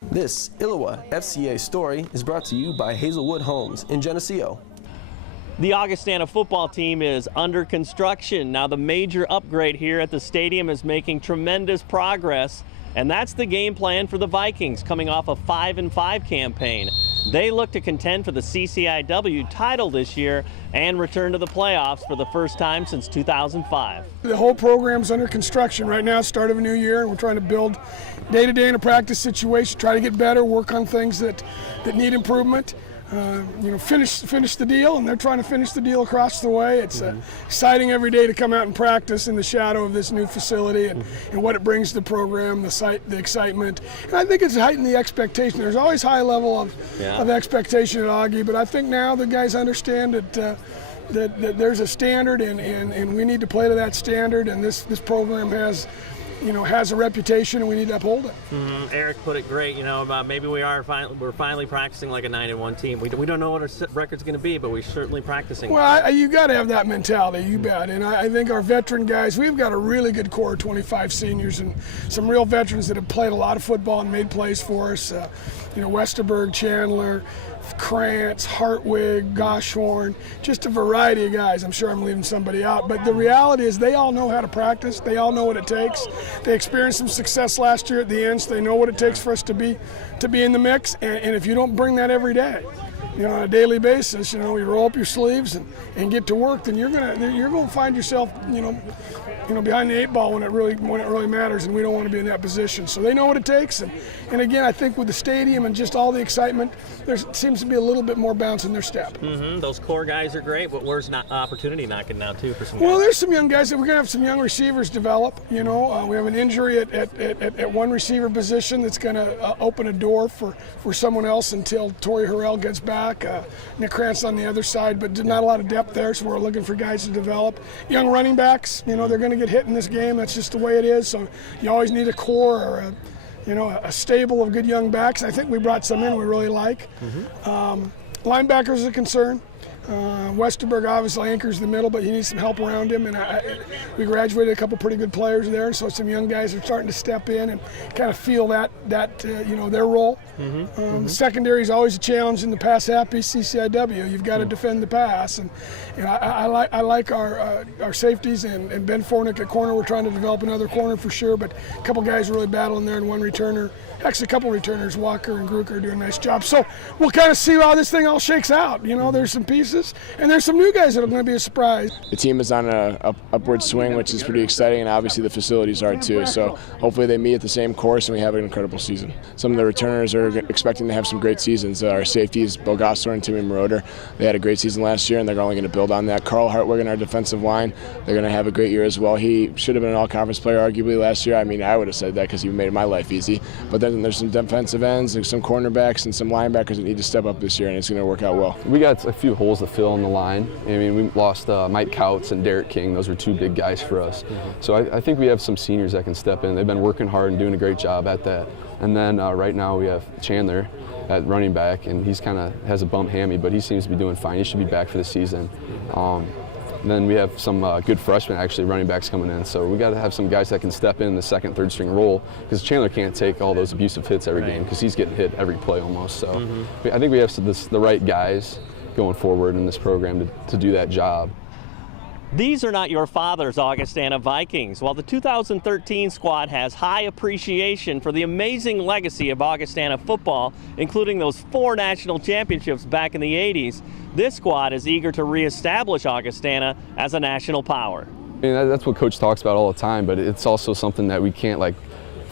This ILLOWA FCA story is brought to you by Hazelwood Homes in Geneseo. The Augustana football team is under construction. Now the major upgrade here at the stadium is making tremendous progress, and that's the game plan for the Vikings coming off a 5-5 campaign. They look to contend for the CCIW title this year and return to the playoffs for the first time since 2005. The whole program's under construction right now, start of a new year, and we're trying to build day-to-day in a practice situation, try to get better, work on things that need improvement. Finish the deal, and they're trying to finish the deal across the way. It's exciting every day to come out and practice in the shadow of this new facility and what it brings to the program, the excitement. And I think it's heightened the expectation. There's always high level of expectation at Augie, but I think now the guys understand that there's a standard and we need to play to that standard, and this program has a reputation, and we need to uphold it. Eric put it great, maybe we're finally practicing like a 9-1 team. We don't know what our record's going to be, but we're certainly practicing. Well, you got to have that mentality, you bet. And I think our veteran guys, we've got a really good core of 25 seniors and some real veterans that have played a lot of football and made plays for us. Westerberg, Chandler, Krantz, Hartwig, Goshorn, just a variety of guys. I'm sure I'm leaving somebody out, but the reality is they all know how to practice. They all know what it takes. They experienced some success last year at the end, so they know what it takes for us to be in the mix. And if you don't bring that every day, on a daily basis, you roll up your sleeves and get to work, then you're gonna find yourself, behind the 8 ball when it really matters, and we don't want to be in that position. So they know what it takes, and again, I think with the stadium and just all the excitement, there seems to be a little bit more bounce in their step. Those core guys are great, but where's opportunity knocking now too for some guys? Well, there's some young guys that we're gonna have some young receivers develop. We have an injury at one receiver position that's gonna open a door for someone else until Torrey Harrell gets back. Nick Krantz on the other side, but not a lot of depth there, so we're looking for guys to develop. Young running backs, they're going to get hit in this game. That's just the way it is. So you always need a core or a stable of good young backs. I think we brought some in we really like. Linebackers are a concern. Westerberg obviously anchors the middle, but he needs some help around him, and we graduated a couple pretty good players there, so some young guys are starting to step in and kind of feel that their role. The secondary is always a challenge in the pass-happy CCIW. You've got to defend the pass, and I like our safeties and Ben Fornick at corner. We're trying to develop another corner for sure, but a couple guys really battling there, and one returner. Actually, a couple returners, Walker and Gruker, are doing a nice job. So we'll kind of see how this thing all shakes out. There's some pieces, and there's some new guys that are going to be a surprise. The team is on an upward swing, which is pretty exciting, and obviously the facilities are too. So hopefully they meet at the same course, and we have an incredible season. Some of the returners are expecting to have some great seasons. Our safeties, Bo Gossler and Timmy Moroder, they had a great season last year, and they're only going to build on that. Carl Hartwig and our defensive line, they're going to have a great year as well. He should have been an all-conference player arguably last year. I mean, I would have said that because he made my life easy. But then there's some defensive ends, and some cornerbacks, and some linebackers that need to step up this year, and it's going to work out well. We got a few holes to fill in the line. I mean, we lost Mike Couts and Derek King. Those were two big guys for us. So I think we have some seniors that can step in. They've been working hard and doing a great job at that. And then right now we have Chandler at running back, and he's kind of has a bum hammy, but he seems to be doing fine. He should be back for the season. And then we have some good freshmen, actually, running backs coming in. So we got to have some guys that can step in the second, third string role, because Chandler can't take all those abusive hits every game, because he's getting hit every play almost. So I think we have the right guys going forward in this program to do that job. These are not your father's Augustana Vikings. While the 2013 squad has high appreciation for the amazing legacy of Augustana football, including those 4 national championships back in the 80s, this squad is eager to reestablish Augustana as a national power. I mean, that's what Coach talks about all the time, but it's also something that we can't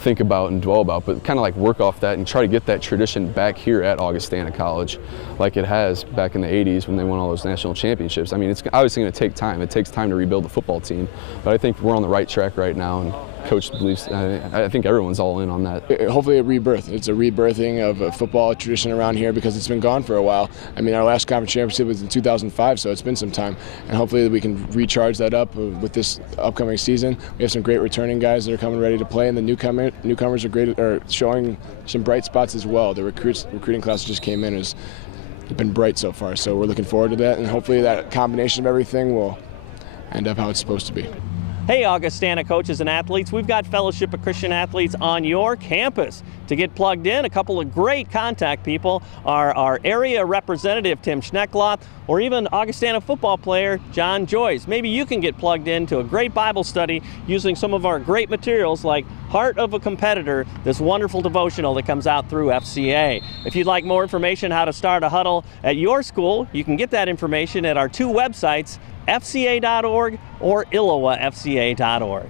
think about and dwell about, but kind of work off that and try to get that tradition back here at Augustana College like it has back in the 80s when they won all those national championships. I mean, it's obviously going to take time. It takes time to rebuild the football team, but I think we're on the right track right now, and Coach believes, I think everyone's all in on that. Hopefully a rebirth. It's a rebirthing of a football tradition around here because it's been gone for a while. I mean, our last conference championship was in 2005, so it's been some time. And hopefully we can recharge that up with this upcoming season. We have some great returning guys that are coming ready to play, and the newcomers are showing some bright spots as well. The recruiting class that just came in has been bright so far, so we're looking forward to that, and hopefully that combination of everything will end up how it's supposed to be. Hey, Augustana coaches and athletes, we've got Fellowship of Christian Athletes on your campus. To get plugged in, a couple of great contact people are our area representative, Tim Schneckloth, or even Augustana football player, John Joyce. Maybe you can get plugged into a great Bible study using some of our great materials like Heart of a Competitor, this wonderful devotional that comes out through FCA. If you'd like more information how to start a huddle at your school, you can get that information at our two websites, FCA.org or ILLOWA FCA.org.